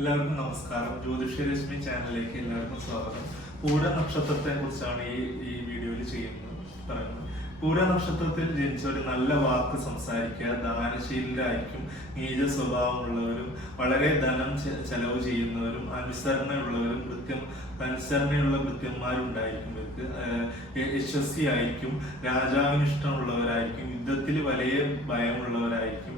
എല്ലാവർക്കും നമസ്കാരം. ജ്യോതിഷരശ്മി ചാനലിലേക്ക് എല്ലാവർക്കും സ്വാഗതം. പൂര നക്ഷത്രത്തെ കുറിച്ചാണ് ഈ ഈ വീഡിയോയിൽ ചെയ്യുന്നത് പറയുന്നത്. പൂര നക്ഷത്രത്തിൽ ജനിച്ച ഒരു നല്ല വാക്ക് സംസാരിക്കുക. ദാനശീലരായിരിക്കും നീച സ്വഭാവമുള്ളവരും വളരെ ധനം ചെലവ് ചെയ്യുന്നവരും അനുസരണയുള്ളവരും കൃത്യം അനുസരണയുള്ള കൃത്യന്മാരുണ്ടായിരിക്കും ഇവർക്ക്. യശസ്വി ആയിരിക്കും രാജാവിന് ഇഷ്ടമുള്ളവരായിരിക്കും യുദ്ധത്തിൽ വലിയ ഭയമുള്ളവരായിരിക്കും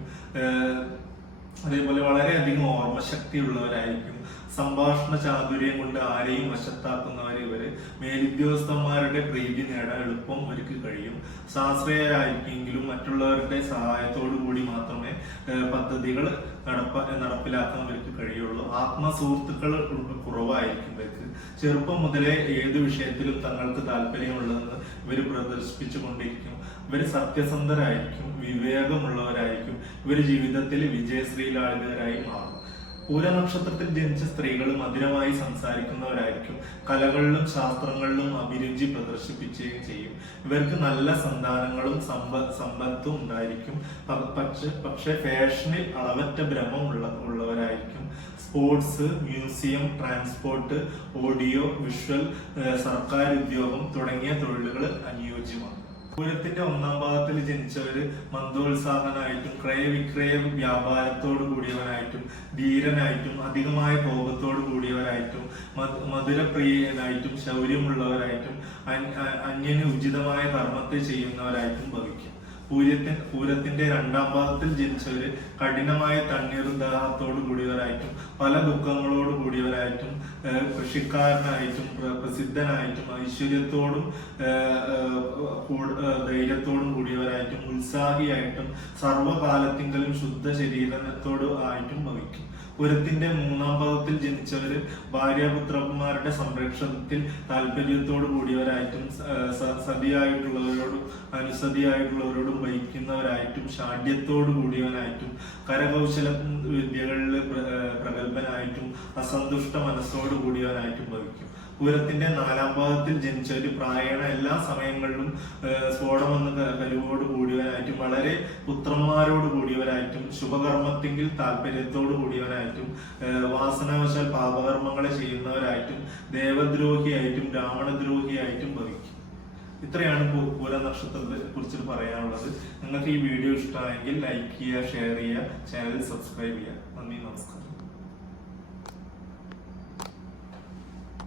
അതേപോലെ വളരെയധികം ഓർമ്മശക്തി ഉള്ളവരായിരിക്കും സംഭാഷണ ചാതുര്യം കൊണ്ട് ആരെയും വശത്താക്കുന്നവർ ഇവർ മേലുദ്യോഗസ്ഥന്മാരുടെ പ്രീതി നേടാൻ എളുപ്പം ഒരുക്കി കഴിയും. ശാസ്ത്രീയരായിരിക്കുമെങ്കിലും മറ്റുള്ളവരുടെ സഹായത്തോടു കൂടി മാത്രമേ പദ്ധതികൾ നടപ്പ നടപ്പിലാക്കാൻ അവർക്ക് കഴിയുള്ളൂ. ആത്മസുഹൃത്തുക്കൾ കുറവായിരിക്കും. ചെറുപ്പം മുതലേ ഏത് വിഷയത്തിലും തങ്ങൾക്ക് താല്പര്യമുള്ളതെന്ന് ഇവർ പ്രദർശിപ്പിച്ചു കൊണ്ടിരിക്കും ഇവർ സത്യസന്ധരായിരിക്കും വിവേകമുള്ളവരായിരിക്കും. ഇവർ ജീവിതത്തിൽ വിജയശ്രീലാളിതരായി മാറും. പൂരനക്ഷത്രത്തിൽ ജനിച്ച സ്ത്രീകൾ മധുരമായി സംസാരിക്കുന്നവരായിരിക്കും. കലകളിലും ശാസ്ത്രങ്ങളിലും അഭിരുചി പ്രദർശിപ്പിക്കുകയും ചെയ്യും. ഇവർക്ക് നല്ല സന്താനങ്ങളും സമ്പ സമ്പത്തും ഉണ്ടായിരിക്കും. പക്ഷെ പക്ഷെ ഫാഷനിൽ അളവറ്റ ഭ്രമം ഉള്ള ഉള്ളവരായിരിക്കും. Sports museum transport audio visual സർക്കാർ ഉദ്യോഗം തുടങ്ങിയ തൊഴിലുകൾ അനുയോജ്യമാണ്. പൂരത്തിന്റെ ഒന്നാം ഭാഗത്തിൽ ജനിച്ചവര് മന്ദോത്സാഹനായിട്ടും ക്രയവിക്രയ വ്യാപാരത്തോട് കൂടിയവനായിട്ടും ധീരനായിട്ടും അധികമായ കോപത്തോട് കൂടിയവരായിട്ടും മധുരപ്രിയനായിട്ടും ശൗര്യമുള്ളവരായിട്ടും അന്യന് ഉചിതമായ കർമ്മത്തെ ചെയ്യുന്നവരായിട്ടും ഭവിക്കും. പൂരത്തിൻ പൂരത്തിന്റെ രണ്ടാം ഭാഗത്തിൽ ജനിച്ചവര് കഠിനമായ തണ്ണീറും ദാഹത്തോടു കൂടിയവരായിട്ടും പല ദുഃഖങ്ങളോട് കൂടിയവരായിട്ടും കൃഷിക്കാരനായിട്ടും പ്രസിദ്ധനായിട്ടും ഐശ്വര്യത്തോടും ധൈര്യത്തോടും കൂടിയവരായിട്ടും ഉത്സാഹിയായിട്ടും സർവകാലത്തിങ്കലും ശുദ്ധ ശരീരത്തോട് ആയിട്ടും ഭവിക്കും. പുരത്തിന്റെ മൂന്നാം ഭാഗത്തിൽ ജനിച്ചവര് ഭാര്യാപുത്രന്മാരുടെ സംരക്ഷണത്തിൽ താല്പര്യത്തോട് കൂടിയവരായിട്ടും സതിയായിട്ടുള്ളവരോടും അനുസതിയായിട്ടുള്ളവരോടും വഹിക്കുന്നവരായിട്ടും ഷാഢ്യത്തോട് കൂടിയവനായിട്ടും കരകൗശല വിദ്യകളിൽ പ്രഗത്ഭനായിട്ടും അസന്തുഷ്ട മനസ്സോടു കൂടിയവനായിട്ടും ഭവിക്കും പൂരത്തിന്റെ നാലാം ഭാഗത്തിൽ ജനിച്ചവര് പ്രായണ എല്ലാ സമയങ്ങളിലും സ്ഫോടമെന്ന കഴിവോട് കൂടിയവനായിട്ടും വളരെ പുത്രന്മാരോട് കൂടിയവരായിട്ടും ശുഭകർമ്മത്തെങ്കിൽ താല്പര്യത്തോട് കൂടിയവനായിട്ടും വാസനാവശാൽ പാപകർമ്മങ്ങളെ ചെയ്യുന്നവരായിട്ടും ദേവദ്രോഹിയായിട്ടും രാവണദ്രോഹിയായിട്ടും ഭവിക്കും. ഇത്രയാണ് പൂര നക്ഷത്രത്തെ കുറിച്ച് പറയാനുള്ളത്. നിങ്ങൾക്ക് ഈ വീഡിയോ ഇഷ്ടമായെങ്കിൽ ലൈക്ക് ചെയ്യുക ഷെയർ ചെയ്യുക ചാനൽ സബ്സ്ക്രൈബ് ചെയ്യുക. നന്ദി നമസ്കാരം.